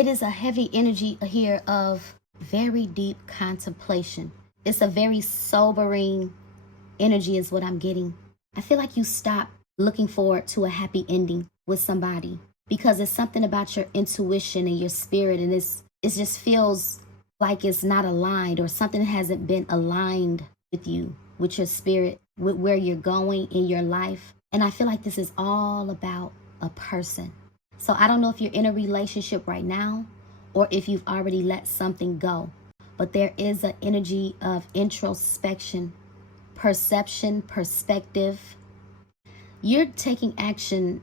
It is a heavy energy here of very deep contemplation. It's a very sobering energy is what I'm getting. I feel like you stop looking forward to a happy ending with somebody because it's something about your intuition and your spirit, and it just feels like it's not aligned, or something hasn't been aligned with you, with your spirit, with where you're going in your life. And I feel like this is all about a person. So I don't know if you're in a relationship right now or if you've already let something go, but there is an energy of introspection, perception, perspective. You're taking action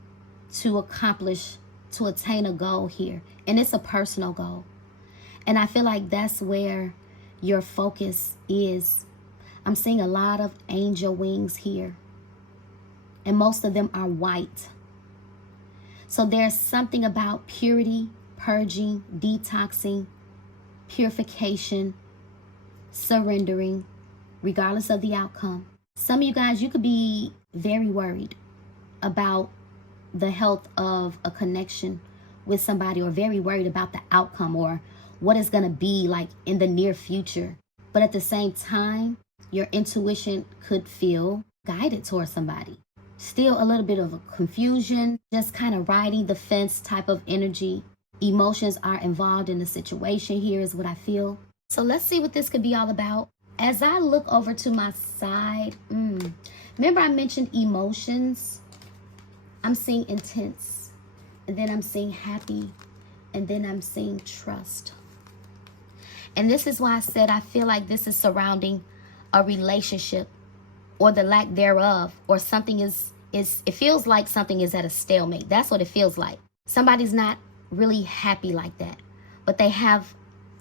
to attain a goal here, and it's a personal goal. And I feel like that's where your focus is. I'm seeing a lot of angel wings here, and most of them are white. So there's something about purity, purging, detoxing, purification, surrendering, regardless of the outcome. Some of you guys, you could be very worried about the health of a connection with somebody, or very worried about the outcome or what it's going to be like in the near future. But at the same time, your intuition could feel guided towards somebody. Still a little bit of a confusion, just kind of riding the fence type of energy. Emotions are involved in the situation here is what I feel. So let's see what this could be all about. As I look over to my side, remember I mentioned emotions? I'm seeing intense, and then I'm seeing happy, and then I'm seeing trust. And this is why I said I feel like this is surrounding a relationship, or the lack thereof, or something it feels like something is at a stalemate. That's what it feels like. Somebody's not really happy like that, but they have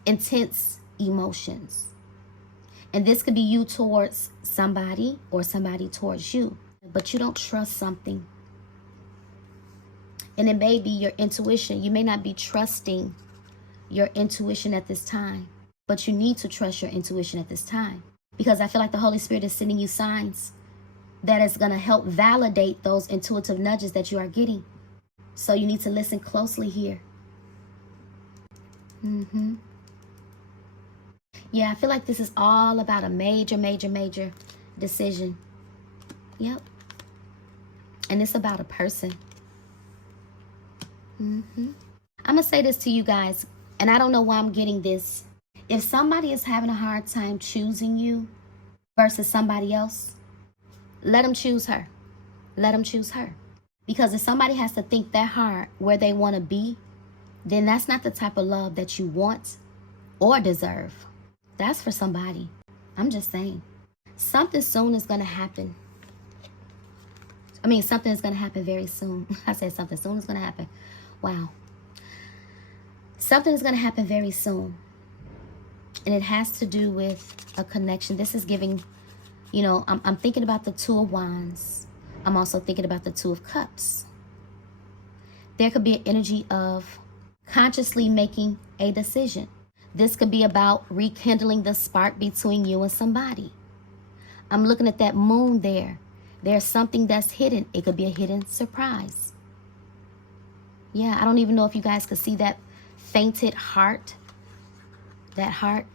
intense emotions. And this could be you towards somebody or somebody towards you, but you don't trust something. And it may be your intuition. You may not be trusting your intuition at this time, but you need to trust your intuition at this time, because I feel like the Holy Spirit is sending you signs that is going to help validate those intuitive nudges that you are getting. So you need to listen closely here. Yeah, I feel like this is all about a major, major, major decision. Yep. And it's about a person. I'm going to say this to you guys, and I don't know why I'm getting this. If somebody is having a hard time choosing you versus somebody else, let them choose her. Let them choose her. Because if somebody has to think that hard where they want to be, then that's not the type of love that you want or deserve. That's for somebody. I'm just saying. Something soon is going to happen. Something is going to happen very soon. I said something soon is going to happen. Wow. Something is going to happen very soon. And it has to do with a connection. This is giving, I'm thinking about the Two of Wands. I'm also thinking about the Two of Cups. There could be an energy of consciously making a decision. This could be about rekindling the spark between you and somebody. I'm looking at that moon there. There's something that's hidden. It could be a hidden surprise. Yeah, I don't even know if you guys could see that fainted heart. That heart.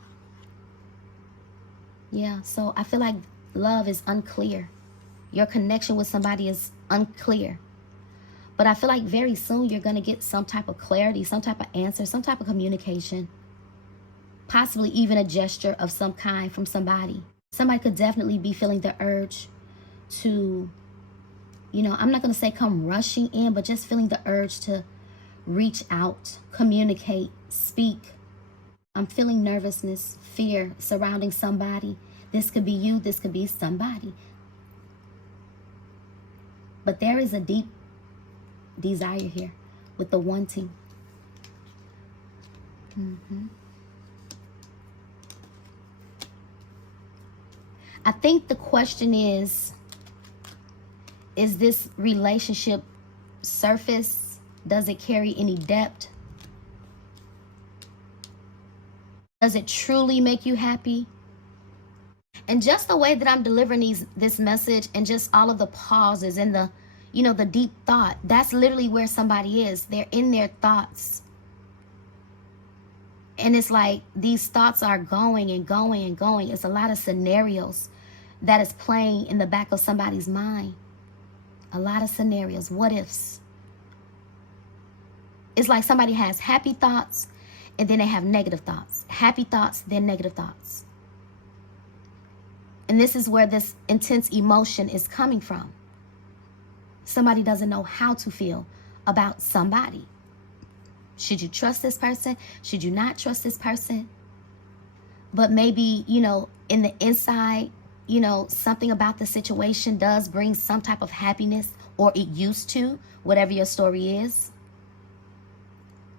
Yeah, so I feel like love is unclear. Your connection with somebody is unclear. But I feel like very soon you're going to get some type of clarity, some type of answer, some type of communication. Possibly even a gesture of some kind from somebody. Somebody could definitely be feeling the urge to, I'm not going to say come rushing in, but just feeling the urge to reach out, communicate, speak. I'm feeling nervousness, fear surrounding somebody. This could be you, this could be somebody. But there is a deep desire here with the wanting. I think the question is this relationship surface? Does it carry any depth? Does it truly make you happy? And just the way that I'm delivering this message, and just all of the pauses and the, the deep thought, that's literally where somebody is. They're in their thoughts. And it's like these thoughts are going and going and going. It's a lot of scenarios that is playing in the back of somebody's mind. A lot of scenarios, what ifs. It's like somebody has happy thoughts and then they have negative thoughts. Happy thoughts, then negative thoughts. And this is where this intense emotion is coming from. Somebody doesn't know how to feel about somebody. Should you trust this person? Should you not trust this person? But maybe, you know, in the inside, you know, something about the situation does bring some type of happiness, or it used to, whatever your story is.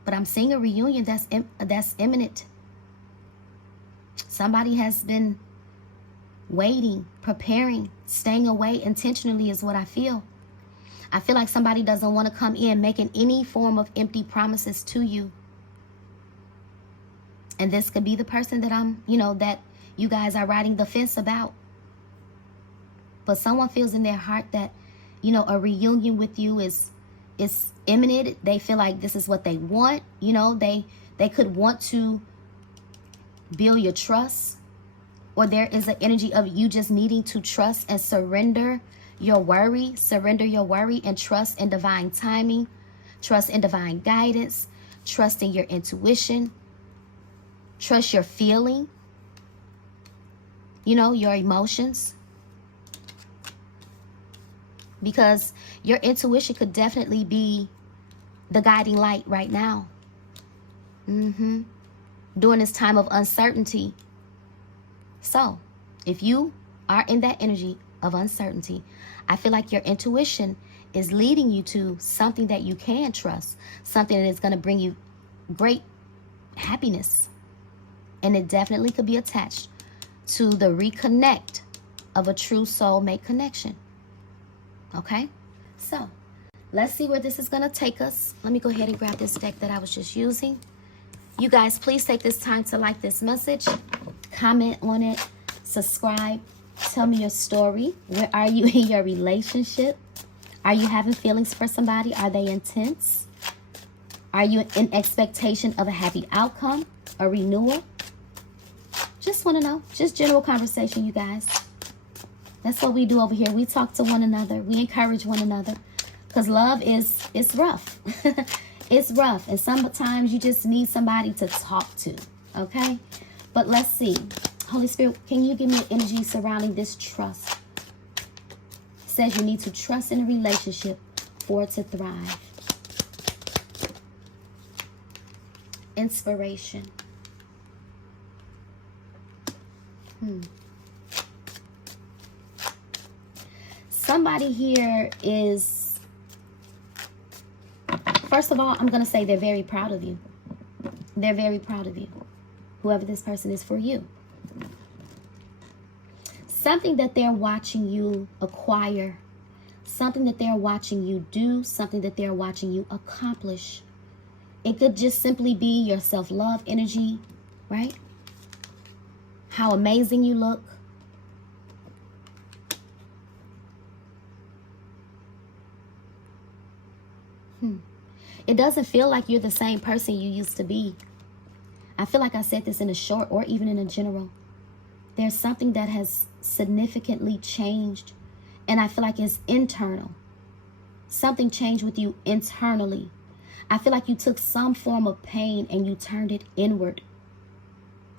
But I'm seeing a reunion that's imminent. Somebody has been waiting, preparing, staying away intentionally is what I feel. I feel like somebody doesn't want to come in making any form of empty promises to you. And this could be the person that that you guys are riding the fence about. But someone feels in their heart that, a reunion with you is imminent. They feel like this is what they want. They could want to build your trust. Or there is an energy of you just needing to trust and surrender your worry and trust in divine timing, trust in divine guidance, trust in your intuition, trust your feeling, your emotions. Because your intuition could definitely be the guiding light right now. During this time of uncertainty. So, if you are in that energy of uncertainty, I feel like your intuition is leading you to something that you can trust, something that is going to bring you great happiness. And it definitely could be attached to the reconnect of a true soulmate connection. Okay? So, let's see where this is going to take us. Let me go ahead and grab this deck that I was just using. You guys, please take this time to like this message, comment on it, subscribe, tell me your story. Where are you in your relationship? Are you having feelings for somebody? Are they intense? Are you in expectation of a happy outcome, a renewal? Just want to know. Just general conversation, you guys. That's what we do over here. We talk to one another. We encourage one another. Because love it's rough. It's rough. And sometimes you just need somebody to talk to. Okay? But let's see. Holy Spirit, can you give me an energy surrounding this trust? It says you need to trust in a relationship for it to thrive. Inspiration. Somebody here is, first of all, I'm going to say they're very proud of you. They're very proud of you. Whoever this person is for you. Something that they're watching you acquire. Something that they're watching you do. Something that they're watching you accomplish. It could just simply be your self-love energy, right? How amazing you look. It doesn't feel like you're the same person you used to be. I feel like I said this in a short or even in a general. There's something that has significantly changed. And I feel like it's internal. Something changed with you internally. I feel like you took some form of pain and you turned it inward.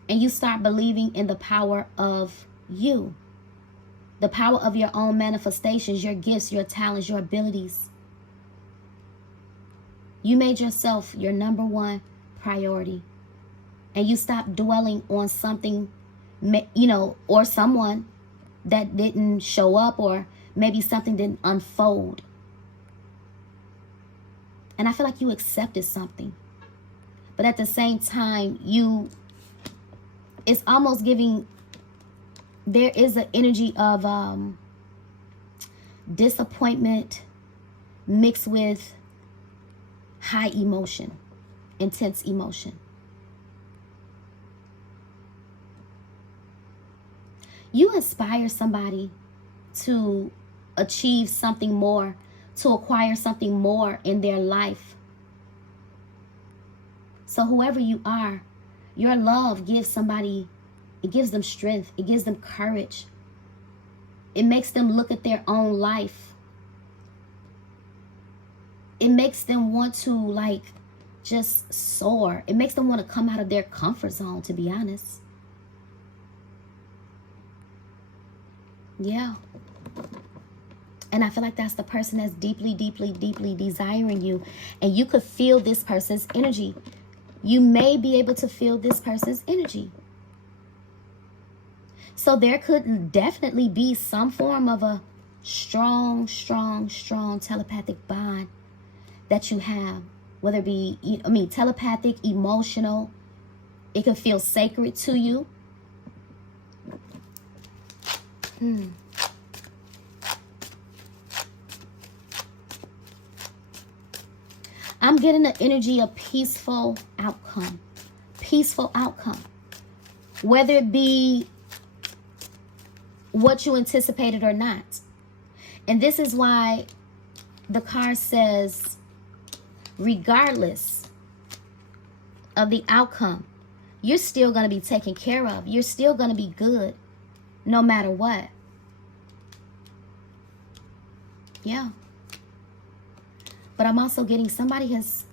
And you start believing in the power of you. The power of your own manifestations, your gifts, your talents, your abilities. You made yourself your number one priority. And you stopped dwelling on something, or someone that didn't show up, or maybe something didn't unfold. And I feel like you accepted something. But at the same time, it's almost giving, there is an energy of disappointment mixed with high emotion, intense emotion. You inspire somebody to achieve something more, to acquire something more in their life. So whoever you are, Your love gives somebody, it gives them strength. It gives them courage. It makes them look at their own life. It makes them want to like just soar. It makes them want to come out of their comfort zone, to be honest. Yeah. And I feel like that's the person that's deeply, deeply, deeply desiring you. And you could feel this person's energy. You may be able to feel this person's energy. So there could definitely be some form of a strong, strong, strong telepathic bond that you have. Whether it be, telepathic, emotional. It can feel sacred to you. I'm getting the energy of peaceful outcome. Peaceful outcome. Whether it be what you anticipated or not. And this is why the card says, regardless of the outcome, you're still going to be taken care of. You're still going to be good no matter what. Yeah. But I'm also getting somebody has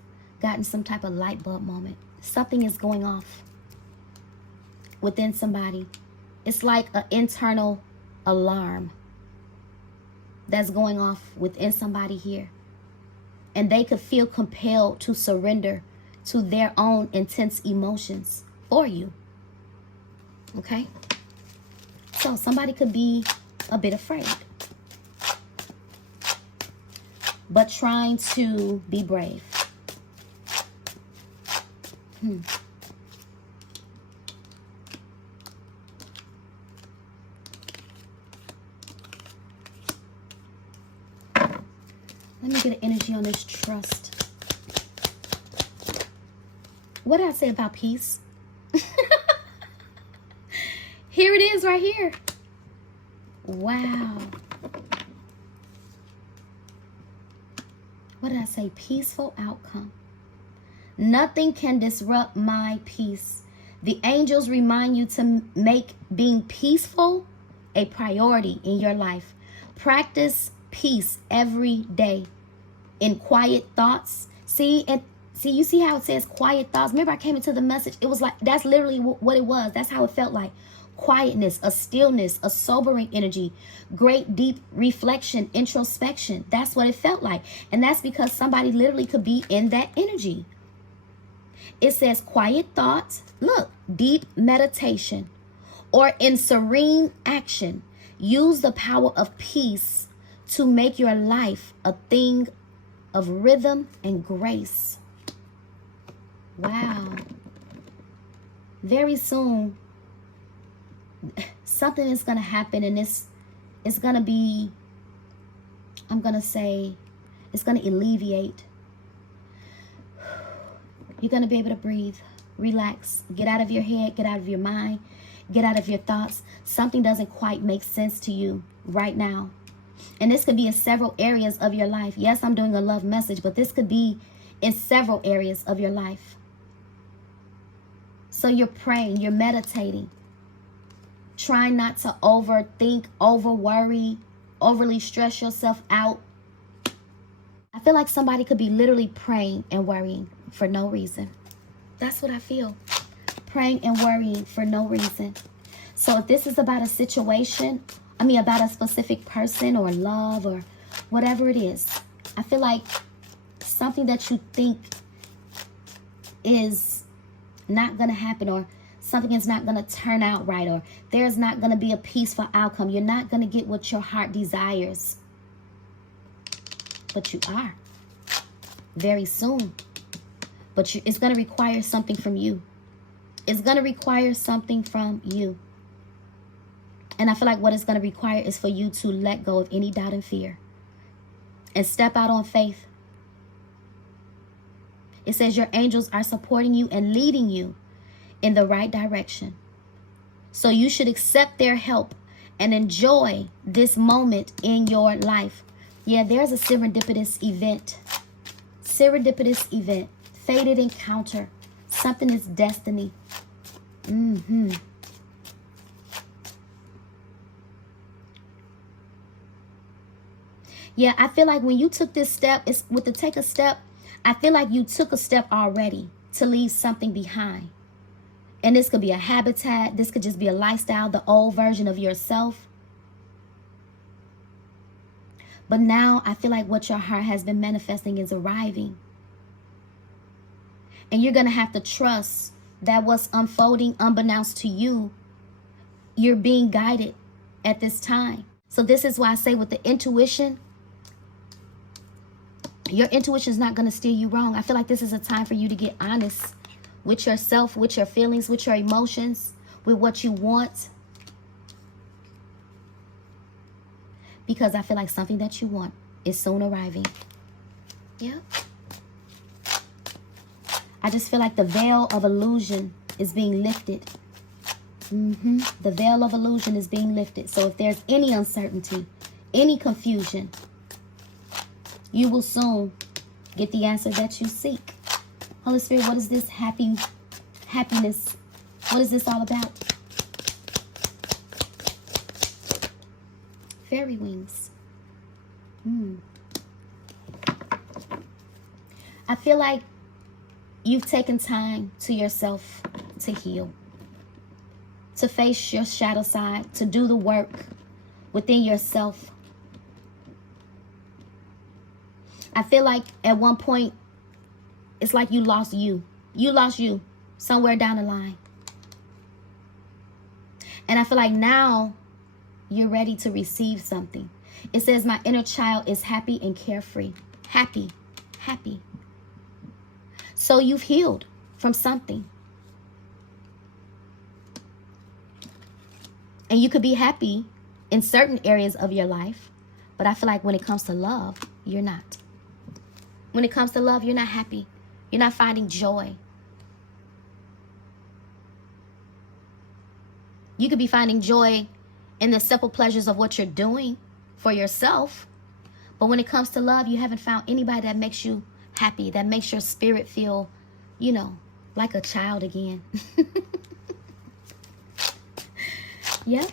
gotten some type of light bulb moment. Something is going off within somebody. It's like an internal alarm that's going off within somebody here. And they could feel compelled to surrender to their own intense emotions for you. Okay? So somebody could be a bit afraid, but trying to be brave. Let me get an energy on this trust. What did I say about peace? Here it is right here. Wow. What did I say? Peaceful outcome. Nothing can disrupt my peace. The angels remind you to make being peaceful a priority in your life. Practice peace every day in quiet thoughts. See, you see how it says quiet thoughts? Remember, I came into the message. It was like, that's literally what it was. That's how it felt like. Quietness, a stillness, a sobering energy, great deep reflection, introspection. That's what it felt like. And that's because somebody literally could be in that energy. It says quiet thoughts. Look, deep meditation or in serene action. Use the power of peace to make your life a thing of rhythm and grace. Wow. Very soon, something is going to happen, and it's going to be, I'm going to say, it's going to alleviate. You're going to be able to breathe, relax, get out of your head, get out of your mind, get out of your thoughts. Something doesn't quite make sense to you right now. And this could be in several areas of your life. Yes, I'm doing a love message, but this could be in several areas of your life. So you're praying, you're meditating. Try not to overthink, over-worry, overly stress yourself out. I feel like somebody could be literally praying and worrying for no reason. That's what I feel. Praying and worrying for no reason. So if this is about a situation, about a specific person or love or whatever it is, I feel like something that you think is not going to happen, or something is not going to turn out right, or there's not going to be a peaceful outcome. You're not going to get what your heart desires. But you are. Very soon. But it's going to require something from you. It's going to require something from you. And I feel like what it's going to require is for you to let go of any doubt and fear. And step out on faith. It says your angels are supporting you and leading you in the right direction. So you should accept their help and enjoy this moment in your life. Yeah, there's a serendipitous event. Serendipitous event. Fated encounter. Something is destiny. Mm-hmm. Yeah, I feel like when you took this step, it's with the take a step, I feel like you took a step already to leave something behind. And this could be a habitat. This could just be a lifestyle, the old version of yourself. But now I feel like what your heart has been manifesting is arriving. And you're going to have to trust that what's unfolding unbeknownst to you, you're being guided at this time. So this is why I say with the intuition, your intuition is not going to steer you wrong. I feel like this is a time for you to get honest with yourself, with your feelings, with your emotions, with what you want. Because I feel like something that you want is soon arriving. Yeah. I just feel like the veil of illusion is being lifted. The veil of illusion is being lifted. So if there's any uncertainty, any confusion, you will soon get the answer that you seek. Holy Spirit, what is this happiness? What is this all about? Fairy wings. I feel like you've taken time to yourself to heal, to face your shadow side, to do the work within yourself. I feel like at one point, it's like you lost you. You lost you somewhere down the line. And I feel like now you're ready to receive something. It says, my inner child is happy and carefree. Happy, happy. So you've healed from something. And you could be happy in certain areas of your life, but I feel like when it comes to love, you're not. When it comes to love, you're not happy. You're not finding joy. You could be finding joy in the simple pleasures of what you're doing for yourself. But when it comes to love, you haven't found anybody that makes you happy, that makes your spirit feel, you know, like a child again. Yeah.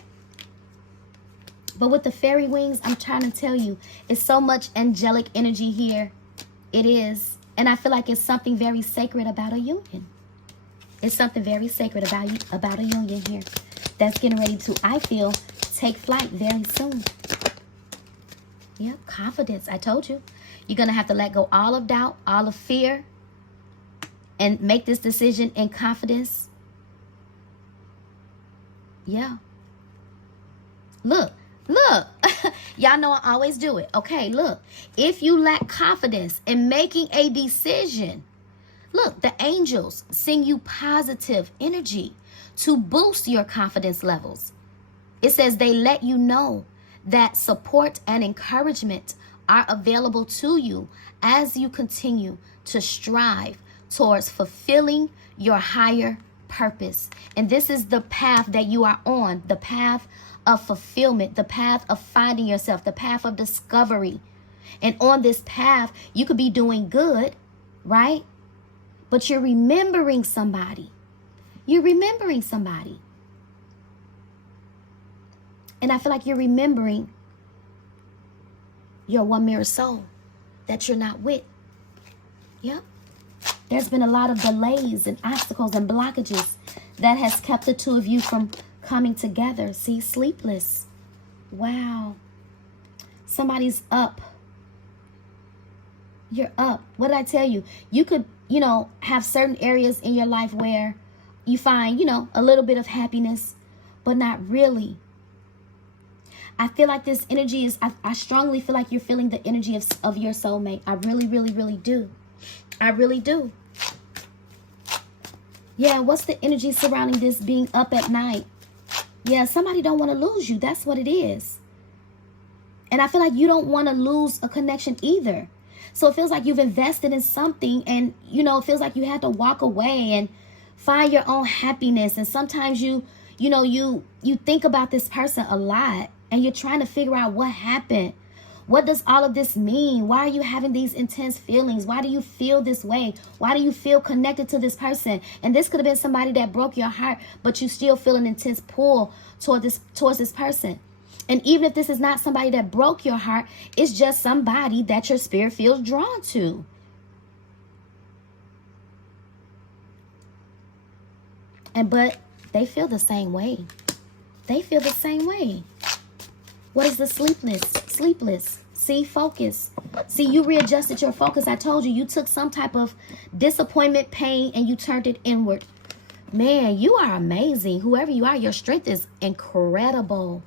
But with the fairy wings, I'm trying to tell you, it's so much angelic energy here. It is. And I feel like it's something very sacred about a union. It's something very sacred about a union here that's getting ready to, I feel, take flight very soon. Yeah, confidence. I told you. You're going to have to let go all of doubt, all of fear, and make this decision in confidence. Yeah. Look. Y'all know I always do it. Okay, look. If you lack confidence in making a decision, look, the angels send you positive energy to boost your confidence levels. It says they let you know that support and encouragement are available to you as you continue to strive towards fulfilling your higher purpose. And this is the path that you are on, the path of fulfillment, the path of finding yourself, the path of discovery. And on this path, you could be doing good, right? But you're remembering somebody. You're remembering somebody. And I feel like you're remembering your one mirror soul that you're not with. Yep. There's been a lot of delays and obstacles and blockages that has kept the two of you from coming together. See, sleepless. Wow. Somebody's up. You're up. What did I tell you? You could, have certain areas in your life where you find, a little bit of happiness, but not really. I feel like this energy is, I strongly feel like you're feeling the energy of your soulmate. I really, really, really do. I really do. Yeah, what's the energy surrounding this being up at night? Yeah, somebody don't want to lose you. That's what it is. And I feel like you don't want to lose a connection either. So it feels like you've invested in something and, it feels like you had to walk away and find your own happiness. And sometimes you think about this person a lot and you're trying to figure out what happened. What does all of this mean? Why are you having these intense feelings? Why do you feel this way? Why do you feel connected to this person? And this could have been somebody that broke your heart, but you still feel an intense pull towards this person. And even if this is not somebody that broke your heart, it's just somebody that your spirit feels drawn to. But they feel the same way. They feel the same way. What is the sleepless? See, focus. See, you readjusted your focus. I told you, you took some type of disappointment, pain, and you turned it inward. Man, you are amazing. Whoever you are, your strength is incredible.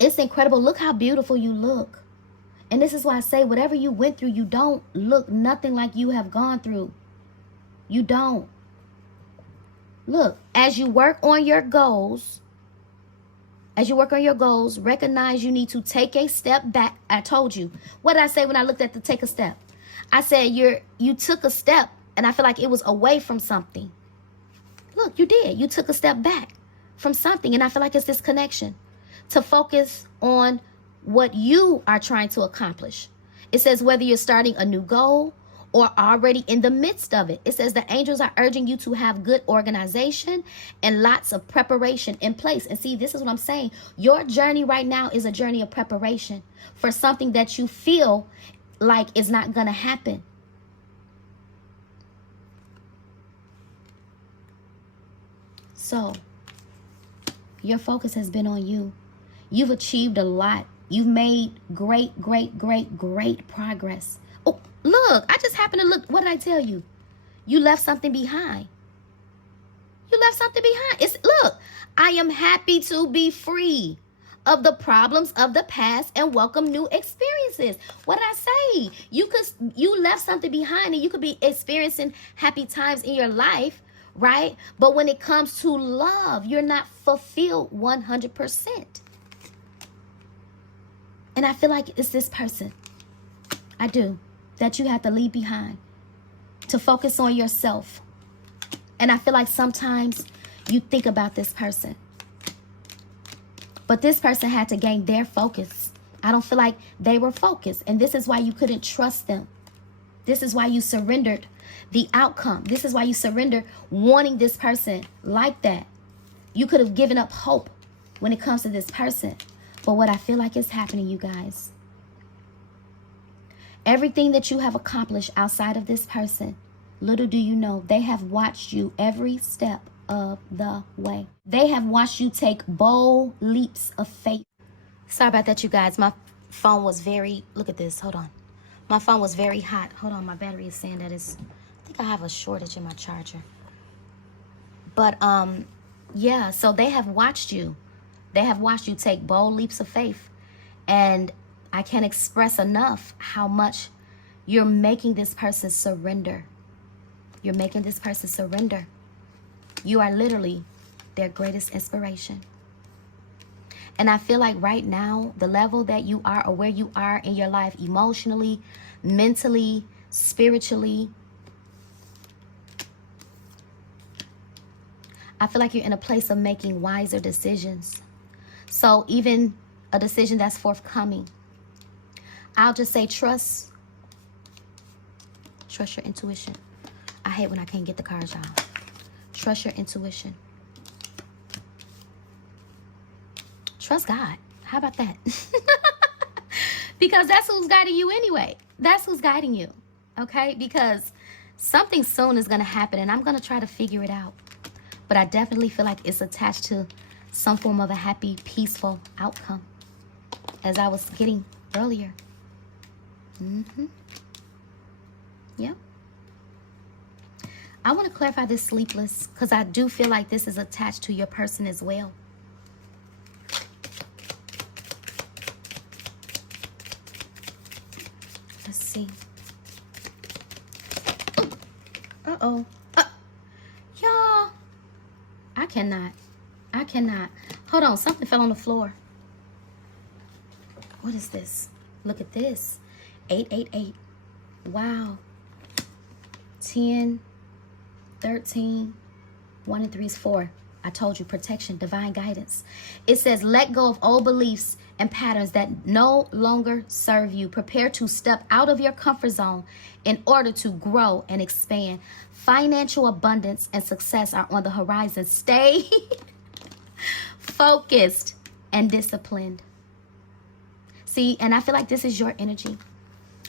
It's incredible. Look how beautiful you look. And this is why I say, whatever you went through, you don't look nothing like you have gone through. You don't. Look, as you work on your goals, recognize you need to take a step back. I told you. What did I say when I looked at the take a step? I said you took a step, and I feel like it was away from something. Look, you did. You took a step back from something, and I feel like it's this connection to focus on what you are trying to accomplish. It says whether you're starting a new goal or already in the midst of it. It says the angels are urging you to have good organization and lots of preparation in place. And see, this is what I'm saying. Your journey right now is a journey of preparation for something that you feel like is not going to happen. So, your focus has been on you. You've achieved a lot. You've made great progress. Oh, look, I just happened to look. What did I tell you? You left something behind. You left something behind. Look, I am happy to be free of the problems of the past and welcome new experiences. What did I say? You left something behind, and you could be experiencing happy times in your life, right? But when it comes to love, you're not fulfilled 100%. And I feel like it's this person. I do. That you have to leave behind to focus on yourself. And I feel like sometimes you think about this person, but this person had to gain their focus. I don't feel like they were focused. And this is why you couldn't trust them. This is why you surrendered the outcome. This is why you surrendered wanting this person like that. You could have given up hope when it comes to this person. But what I feel like is happening, you guys, everything that you have accomplished outside of this person, little do you know, they have watched you every step of the way. They have watched you take bold leaps of faith. Sorry about that, you guys. My phone was look at this. Hold on. My phone was very hot. Hold on. My battery is saying that I think I have a shortage in my charger. But, yeah, so they have watched you. They have watched you take bold leaps of faith. And I can't express enough how much you're making this person surrender. You're making this person surrender. You are literally their greatest inspiration. And I feel like right now, the level that you are or where you are in your life, emotionally, mentally, spiritually, I feel like you're in a place of making wiser decisions. So even a decision that's forthcoming, I'll just say trust your intuition. I hate when I can't get the cards, y'all. Trust your intuition. Trust God. How about that? Because that's who's guiding you anyway. That's who's guiding you. Okay? Because something soon is going to happen, and I'm going to try to figure it out. But I definitely feel like it's attached to some form of a happy, peaceful outcome, as I was getting earlier. Yeah. I want to clarify this sleepless, because I do feel like this is attached to your person as well. Let's see. Uh-oh. Y'all. I cannot. Hold on. Something fell on the floor. What is this? Look at this. 888. Wow. 10, 13. 1 and 3 is 4. I told you, protection, divine guidance. It says, let go of old beliefs and patterns that no longer serve you. Prepare to step out of your comfort zone in order to grow and expand. Financial abundance and success are on the horizon. Stay focused and disciplined. See, and I feel like this is your energy.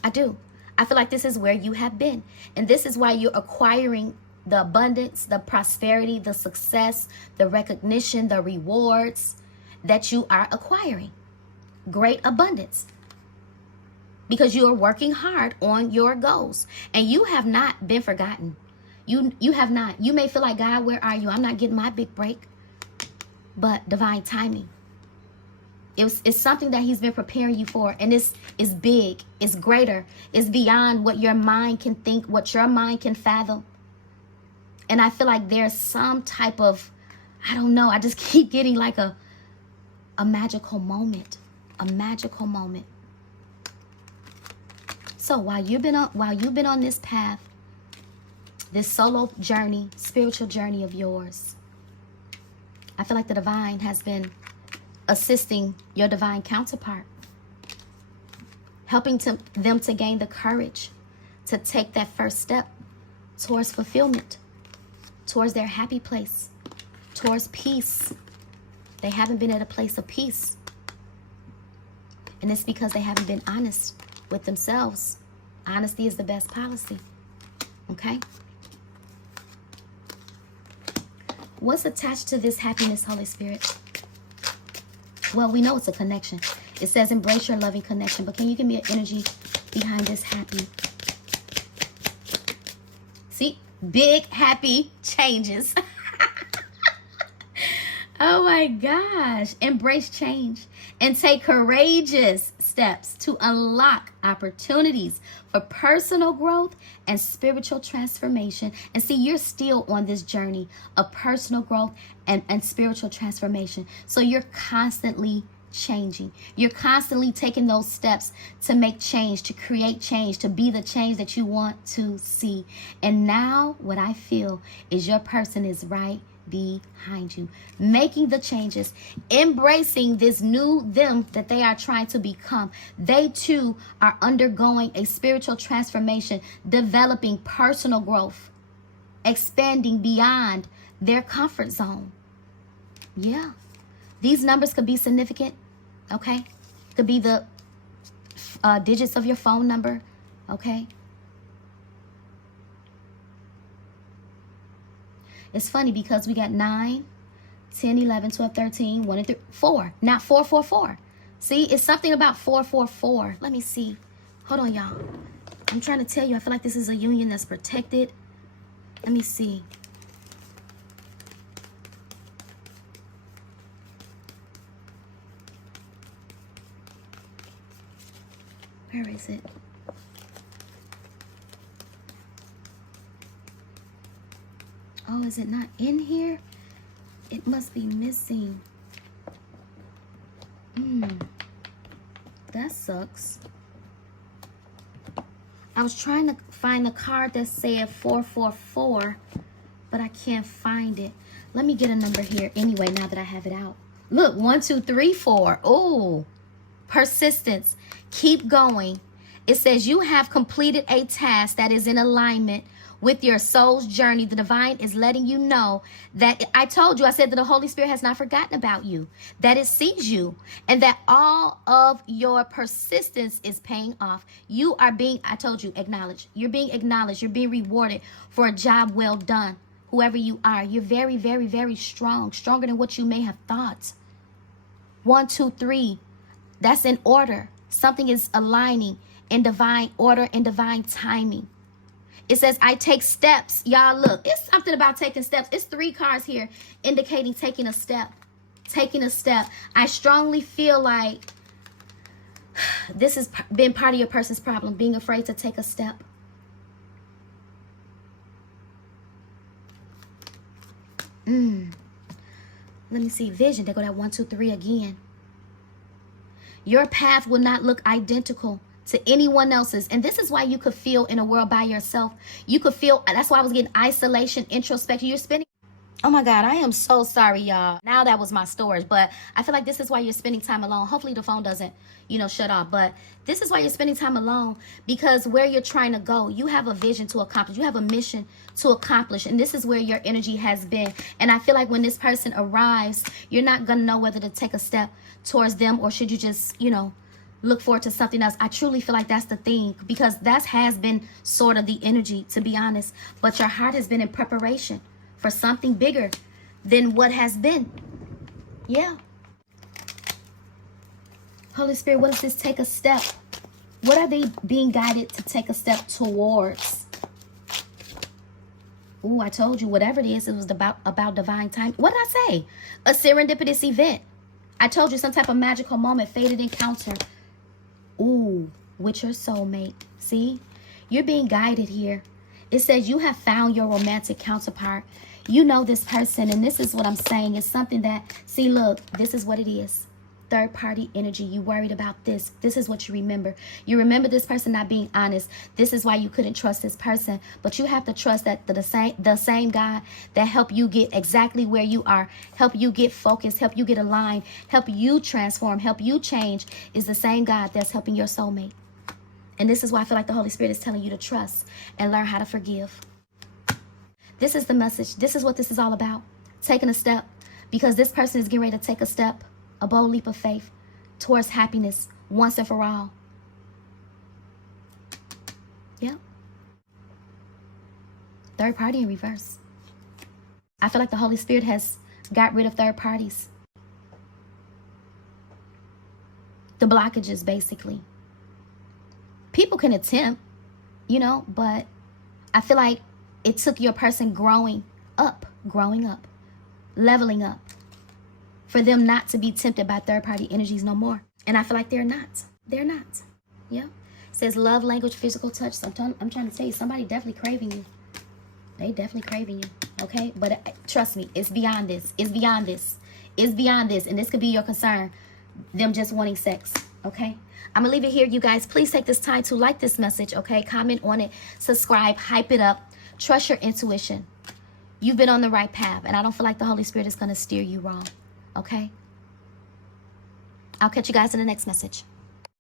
I do. I feel like this is where you have been. And this is why you're acquiring the abundance, the prosperity, the success, the recognition, the rewards that you are acquiring. Great abundance. Because you are working hard on your goals. And you have not been forgotten. You have not. You may feel like, God, where are you? I'm not getting my big break. But divine timing. It's something that he's been preparing you for. And it's big. It's greater. It's beyond what your mind can think, what your mind can fathom. And I feel like there's some type of, I don't know, I just keep getting like a magical moment. A magical moment. So while you've been on this path, this solo journey, spiritual journey of yours, I feel like the divine has been assisting your divine counterpart, helping them to gain the courage to take that first step towards fulfillment, towards their happy place, towards peace. They haven't been at a place of peace. And it's because they haven't been honest with themselves. Honesty is the best policy. Okay? What's attached to this happiness, Holy Spirit? Well, we know it's a connection. It says embrace your loving connection. But can you give me an energy behind this happy? See? Big happy changes. Oh my gosh. Embrace change and take courageous steps to unlock opportunities for personal growth and spiritual transformation. And see, you're still on this journey of personal growth and spiritual transformation. So you're constantly changing. You're constantly taking those steps to make change, to create change, to be the change that you want to see. And now what I feel is your person is right behind you, making the changes, embracing this new them that they are trying to become. They too are undergoing a spiritual transformation, developing personal growth, expanding beyond their comfort zone. Yeah, these numbers could be significant. Okay, could be the digits of your phone number. Okay. It's funny because we got 9, 10, 11, 12, 13, 1 and 3, 4. Not 444. See, it's something about 444. Let me see. Hold on, y'all. I'm trying to tell you, I feel like this is a union that's protected. Let me see. Where is it? Oh, is it not in here? It must be missing. That sucks. I was trying to find the card that said 444, but I can't find it. Let me get a number here anyway, now that I have it out. Look, 1, 2, 3, 4. Oh, persistence. Keep going. It says you have completed a task that is in alignment with your soul's journey. The divine is letting you know that I told you, I said that the Holy Spirit has not forgotten about you, that it sees you, and that all of your persistence is paying off. You are being, I told you, acknowledged. You're being acknowledged. You're being rewarded for a job well done. Whoever you are, you're very, very, very strong, stronger than what you may have thought. 1, 2, 3. That's in order. Something is aligning in divine order and divine timing. It says, I take steps. Y'all, look, it's something about taking steps. It's 3 cards here indicating taking a step. Taking a step. I strongly feel like this has been part of your person's problem, being afraid to take a step. Let me see. Vision. They go that 1, 2, 3 again. Your path will not look identical to anyone else's. And this is why you could feel in a world by yourself. You could feel, that's why I was getting isolation, introspection. You're spending Oh my God, I am so sorry, y'all. Now that was my storage, but I feel like this is why you're spending time alone. Hopefully the phone doesn't, shut off. But this is why you're spending time alone, because where you're trying to go, you have a vision to accomplish. You have a mission to accomplish. And this is where your energy has been. And I feel like when this person arrives, you're not going to know whether to take a step towards them or should you just, look forward to something else. I truly feel like that's the thing, because that has been sort of the energy, to be honest. But your heart has been in preparation for something bigger than what has been. Yeah. Holy Spirit, what does this take a step? What are they being guided to take a step towards? Ooh, I told you, whatever it was about divine time. What did I say? A serendipitous event. I told you, some type of magical moment, fated encounter. Ooh, with your soulmate. See? You're being guided here. It says you have found your romantic counterpart. You know this person, and this is what I'm saying. It's something that, see, look, this is what it is. Third-party energy. You worried about this. This is what you remember. You remember this person not being honest. This is why you couldn't trust this person. But you have to trust that the same God that helped you get exactly where you are, help you get focused, help you get aligned, help you transform, help you change, is the same God that's helping your soulmate. And this is why I feel like the Holy Spirit is telling you to trust and learn how to forgive. This is the message. This is what this is all about. Taking a step, because this person is getting ready to take a step, a bold leap of faith towards happiness once and for all. Yeah. Third party in reverse. I feel like the Holy Spirit has got rid of third parties. The blockages, basically. People can attempt, but I feel like it took your person growing up, leveling up, for them not to be tempted by third-party energies no more. And I feel like they're not. They're not. Yeah. It says love, language, physical touch. So I'm trying to tell you, somebody definitely craving you. They definitely craving you. Okay? But trust me, it's beyond this. It's beyond this. It's beyond this. And this could be your concern. Them just wanting sex. Okay? I'm going to leave it here, you guys. Please take this time to like this message. Okay? Comment on it. Subscribe. Hype it up. Trust your intuition. You've been on the right path. And I don't feel like the Holy Spirit is going to steer you wrong. Okay? I'll catch you guys in the next message.